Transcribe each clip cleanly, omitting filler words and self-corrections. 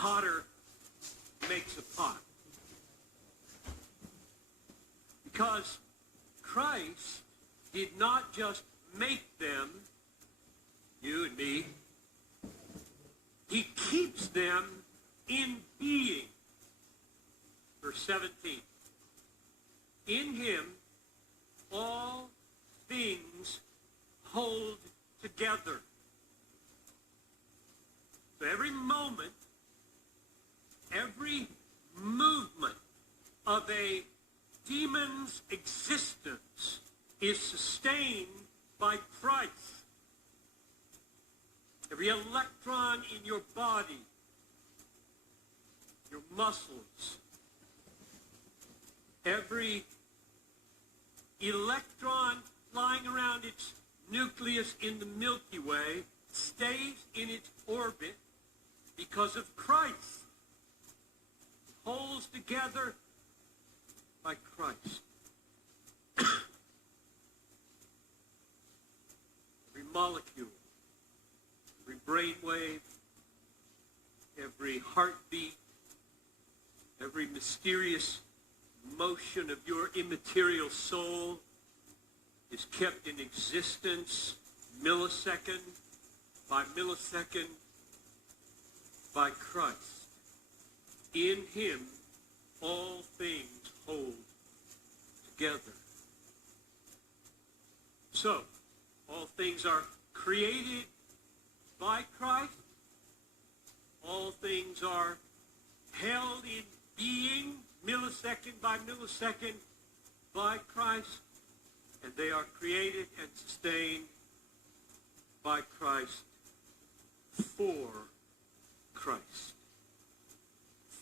potter makes a pot. Because Christ did not just make them, you and me. He keeps them in being. Verse 17. In him all things hold together. So every moment, every movement of a demon's existence is sustained by Christ. Every electron in your body, your muscles, every electron flying around its nucleus in the Milky Way stays in its orbit because of Christ. It holds together by Christ. Every molecule, every brainwave, every heartbeat, every mysterious motion of your immaterial soul is kept in existence millisecond by millisecond by Christ. In him all things hold together. So, all things are created by Christ. All things are held in being millisecond by millisecond by Christ. And they are created and sustained by Christ for Christ.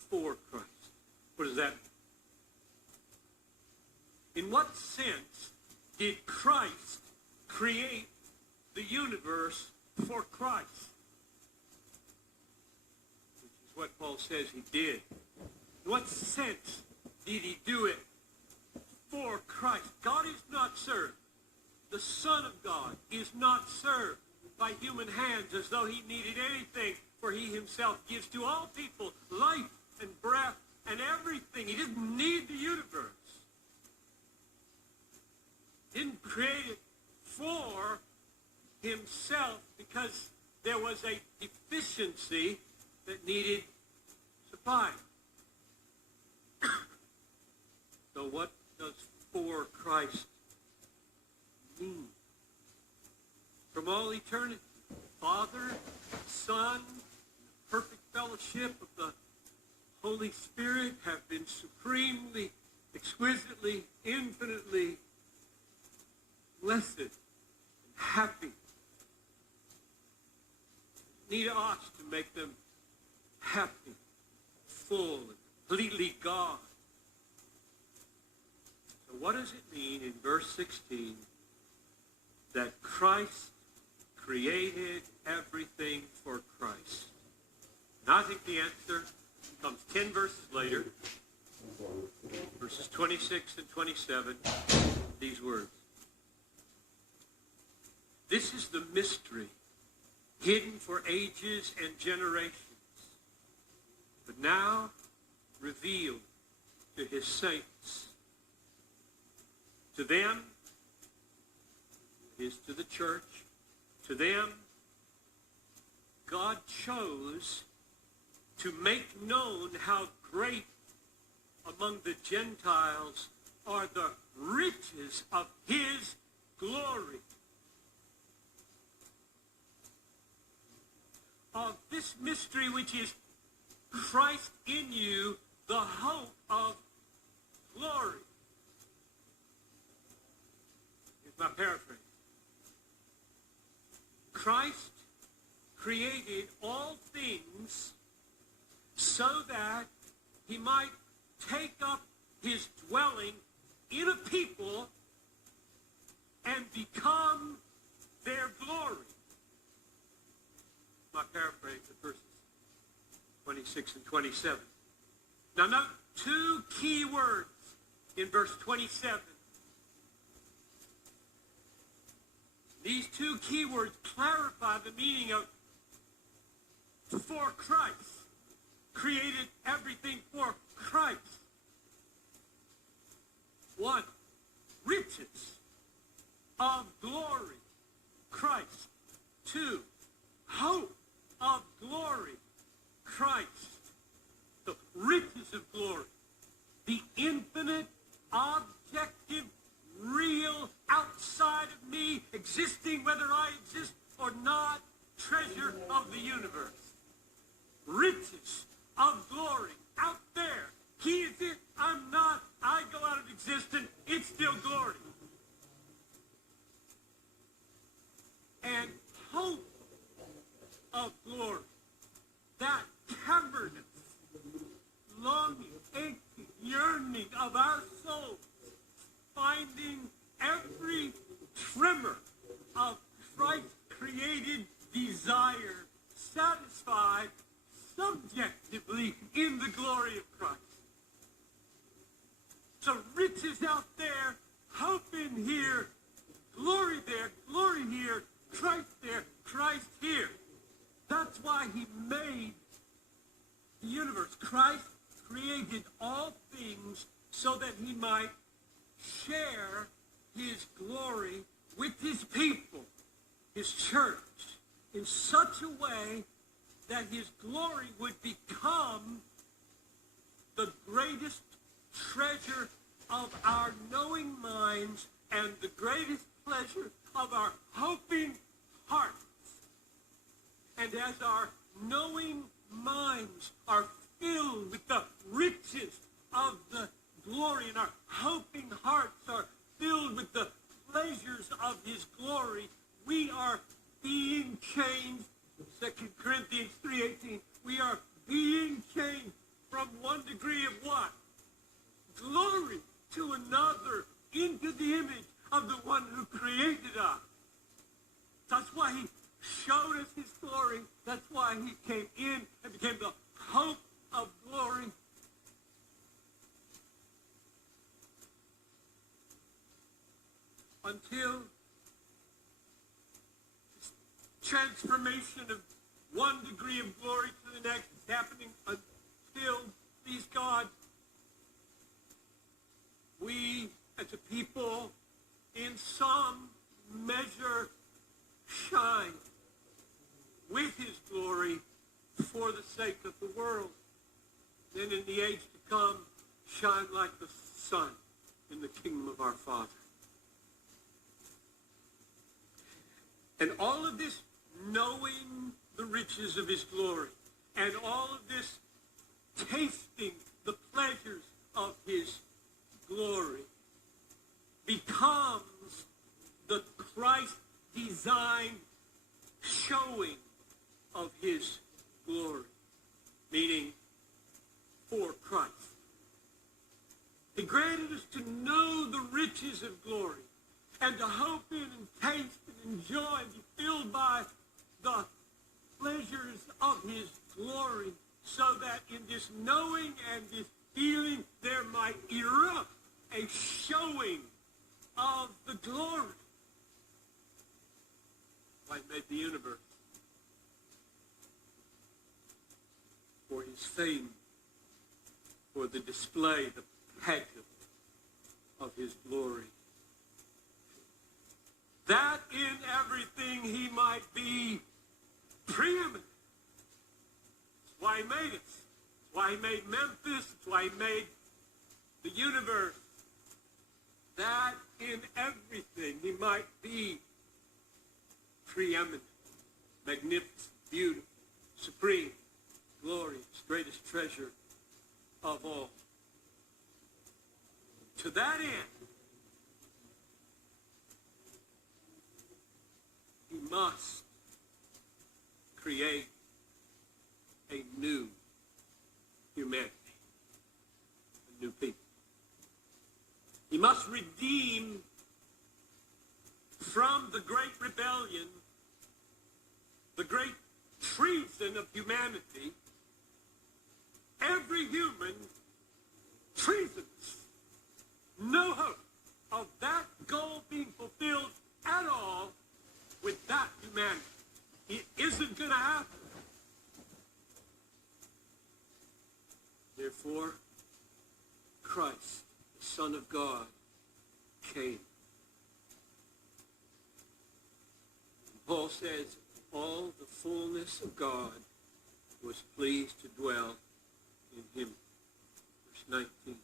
For Christ. What does that mean? In what sense did Christ create the universe for Christ? Which is what Paul says he did. In what sense did he do it for Christ? God is not served. The Son of God is not served by human hands as though he needed anything, for he himself gives to all people life and breath and everything. He didn't need the universe. He didn't create it for himself because there was a deficiency that needed supply. So what does for Christ mean? From all eternity, Father, Son, perfect fellowship of the Holy Spirit have been supremely, exquisitely, infinitely blessed and happy. Need us to make them happy, full, and completely God. So what does it mean in verse 16 that Christ created everything for Christ? And I think the answer comes 10 verses later, verses 26 and 27, these words. This is the mystery hidden for ages and generations, but now revealed to his saints. To them, is to the church, to them, God chose to make known how great among the Gentiles are the riches of his glory. Of this mystery which is Christ in you, the hope of glory. Here's my paraphrase. Christ created all things so that he might take up his dwelling in a people and become their glory. My paraphrase of verses 26 and 27. Now note two key words in verse 27. These two key words clarify the meaning of for Christ. created everything for Christ. 1. Riches of glory, Christ. 2. Hope of glory, Christ. The riches of glory. The infinite, objective, real, outside of me, existing whether I exist or not, treasure of the universe. Riches of glory out there. He is it, I'm not. I go out of existence, it's still glory. And hope of glory. That cavernous, longing, aching, yearning of our souls, finding every tremor of Christ's created desire satisfied subjectively in the glory of Christ. So riches out there, hope in here, glory there, glory here, Christ there, Christ here. That's why he made the universe. Christ created all things so that he might share his glory with his people, his church, in such a way that his glory would become the greatest treasure of our knowing minds and the greatest pleasure of our hoping hearts. And as our knowing minds are filled with the riches of the glory and our hoping hearts are filled with the pleasures of his glory, we are being changed. 2 Corinthians 3:18, we are being changed from one degree of what? Glory to another, into the image of the one who created us. That's why he showed us his glory. That's why he came in and became the hope of glory. Until this transformation of one degree of glory to the next is happening, until, please God, we as a people in some measure shine with his glory for the sake of the world. Then in the age to come, shine like the sun in the kingdom of our Father. And all of this knowing the riches of his glory, and all of this tasting the pleasures of his glory, becomes the Christ-designed showing of his glory, meaning for Christ. He granted us to know the riches of glory and to hope in and taste and enjoy and be filled by the pleasures of his glory, so that in this knowing and this feeling there might erupt a showing of the glory. Why he made the universe? For his fame, for the display, the pageant of his glory. That in everything he might be preeminent. That's why he made it. That's why he made Memphis. That's why he made the universe. That in everything he might be preeminent, magnificent, beautiful, supreme, glorious, greatest treasure of all. To that end, he must create a new humanity, a new people. He must redeem from the great rebellion, the great treason of humanity, every human treasonous. No hope of that goal being fulfilled at all with that humanity. It isn't going to happen. Therefore, Christ, the Son of God, came. And Paul says, all the fullness of God was pleased to dwell in him. Verse 19.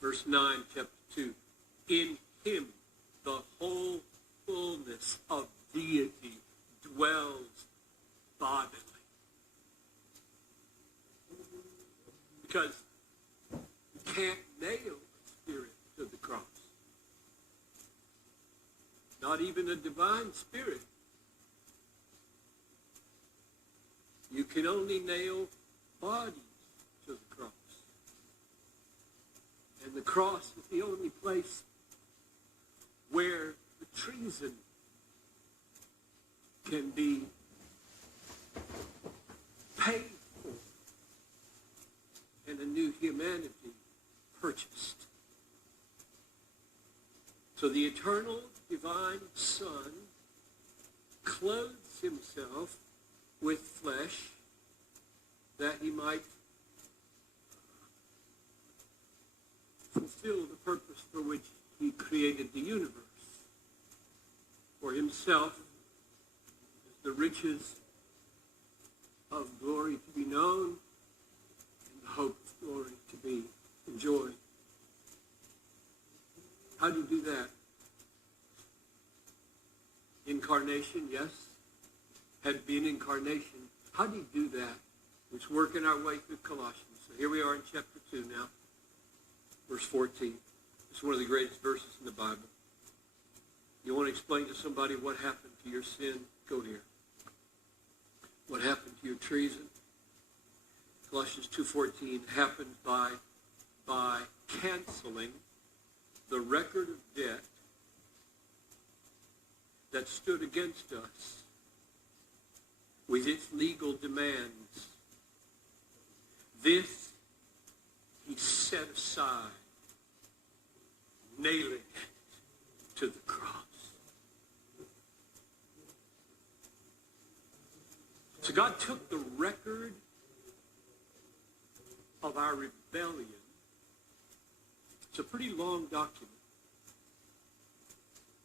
Verse 9, chapter 2. In him the whole fullness of deity dwells bodily. Because you can't nail the Spirit to the cross. Not even a divine spirit. You can only nail bodies to the cross. And the cross is the only place where the treason can be paid for and a new humanity purchased. So the eternal divine Son clothes himself with flesh that he might fulfill the purpose for which he created the universe. For himself is the riches of glory to be known and the hope of glory to be enjoyed. How do you do that? Incarnation, yes. Had been incarnation. How do you do that? It's working our way through Colossians. So here we are in chapter 2 now. Verse 14. It's one of the greatest verses in the Bible. You want to explain to somebody what happened to your sin? Go here. What happened to your treason? Colossians 2:14 happened by canceling the record of debt that stood against us with its legal demands. This he set aside, nailing it to the cross. So God took the record of our rebellion. It's a pretty long document.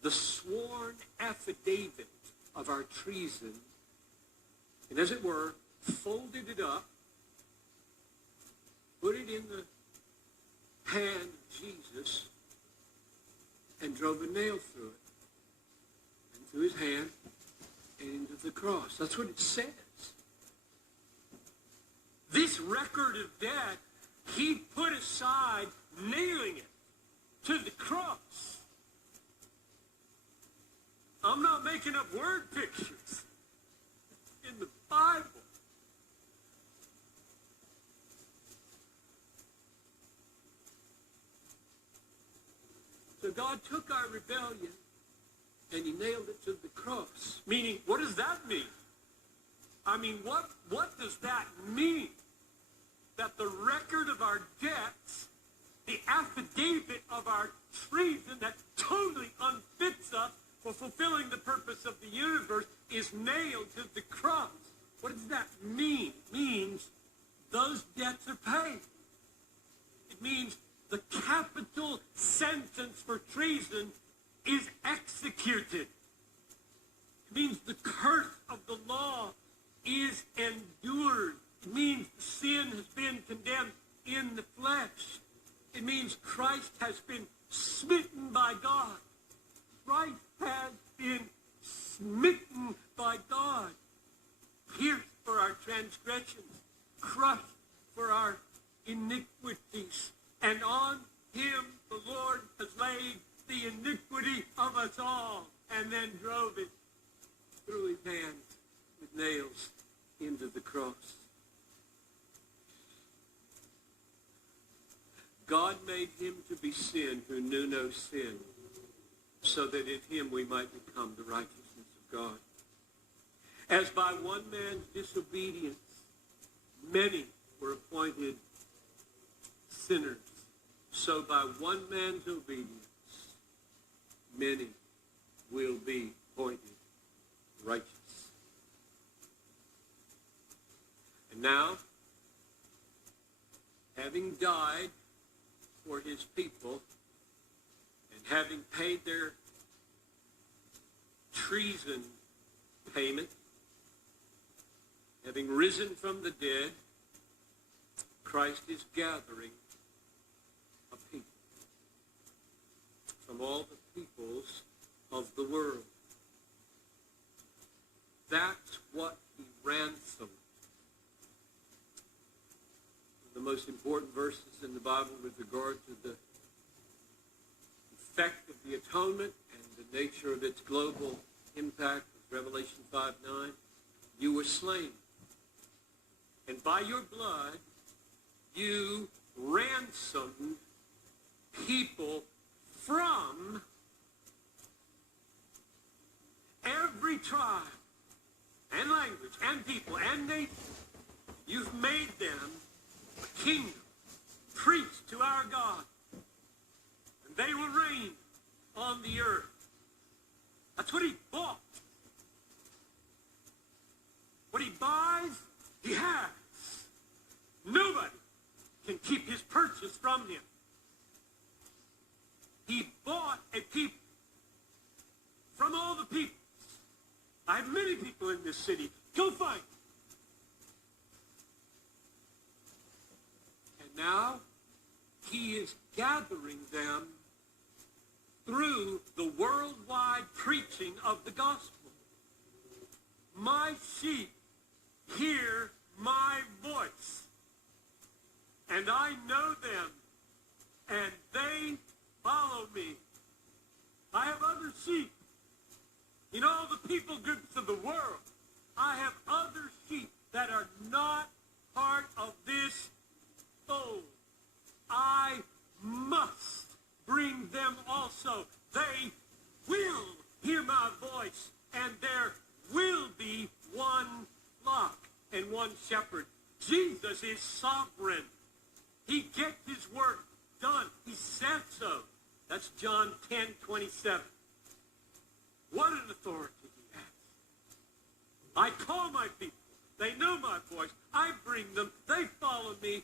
The sworn affidavit of our treason, and as it were, folded it up, put it in the hand of Jesus, and drove a nail through it, and through his hand, and into the cross. That's what it says. This record of debt, he put aside, nailing it to the cross. I'm not making up word pictures. In the Bible. So God took our rebellion and he nailed it to the cross. Meaning, what does that mean? I mean, what does that mean? That the record of our debts, the affidavit of our treason that totally unfits us for fulfilling the purpose of the universe is nailed to the cross. What does that mean? It means those debts are paid. It means the capital sentence for treason is executed. It means the curse of the law is endured. It means sin has been condemned in the flesh. It means Christ has been smitten by God. Christ has been smitten by God. Pierced for our transgressions, crushed for our iniquities. And on him the Lord has laid the iniquity of us all, and then drove it through his hands with nails into the cross. God made him to be sin who knew no sin, so that in him we might become the righteousness of God. As by one man's disobedience, many were appointed sinners, so by one man's obedience, many will be appointed righteous. And now, having died for his people and having paid their treason payment, having risen from the dead, Christ is gathering a people from all the peoples of the world. That's what he ransomed. The most important verses in the Bible with regard to the effect of the atonement and the nature of its global impact is Revelation 5:9. You were slain, and by your blood you ransomed people from every tribe and language and people and nation. You've made them a kingdom, priests to our God, and they will reign on the earth. That's what he bought. What he buys, he has. Nobody can keep his purchase from him. He bought a people from all the peoples. I have many people in this city. Go find them. And now he is gathering them through the worldwide preaching of the gospel. My sheep hear my voice, and I know them, and they follow me. I have other sheep in all the people groups of the world. I have other sheep that are not part of this fold. I must bring them also. They will hear my voice, and there will be one flock and one shepherd. Jesus is sovereign. He gets his work done. He said so. That's John 10:27. What an authority he has. I call my people. They know my voice. I bring them. They follow me.